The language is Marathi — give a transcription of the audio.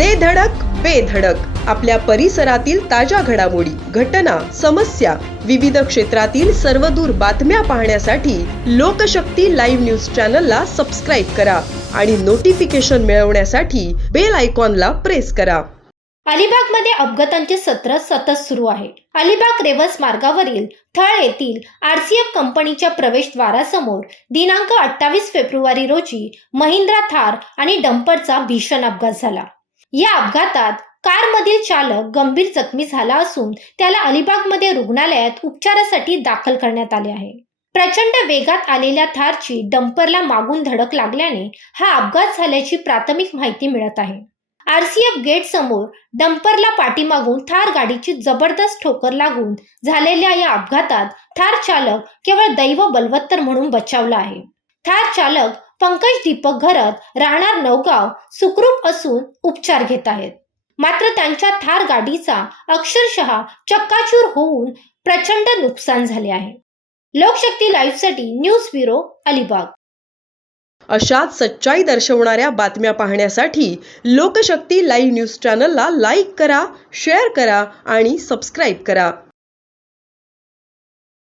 दे धडक बेधडक आपल्या परिसरातील ताज्या घडामोडी घटना समस्या विविध क्षेत्रातील सर्वदूर बातम्या पाहण्यासाठी लोकशक्ती लाईव्ह न्यूज चॅनलला सबस्क्राईब करा आणि नोटिफिकेशन मिळवण्यासाठी बेल आयकॉनला प्रेस करा. अलिबागमध्ये अपघातांचे सत्र सतत सुरू आहे. अलिबाग रेवस मार्गावरील थळ येथील आरसीएफ कंपनीच्या प्रवेशद्वारासमोर दिनांक अठ्ठावीस फेब्रुवारी रोजी महिंद्रा थार आणि डंपरचा भीषण अपघात झाला. या अपघातात कारमधील चालक गंभीर जखमी झाला असून त्याला अलिबागमध्ये रुग्णालयात उपचारासाठी दाखल करण्यात आले आहे. प्रचंड वेगात आलेल्या थारची डंपरला मागून धडक लागल्याने हा अपघात झाल्याची प्राथमिक माहिती मिळत आहे. आरसीएफ गेट समोर डंपरला पाठीमागून थार गाडीची जबरदस्त ठोकर लागून झालेल्या या अपघातात थार चालक केवळ दैव बलवत्तर म्हणून बचावला आहे. थार चालक पंकज दीपक घरत राहणार नवगाव सुखरूप असून उपचार घेत आहेत. मात्र त्यांच्या थार गाडीचा अक्षरशः चक्काचूर होऊन प्रचंड नुकसान झाले आहे. लोकशक्ती लाईव्हसाठी न्यूज ब्युरो अलिबाग. अशाच सच्चाई दर्शवणाऱ्या बातम्या पाहण्यासाठी लोकशक्ती लाईव्ह न्यूज चॅनलला लाईक करा शेअर करा आणि सबस्क्राईब करा.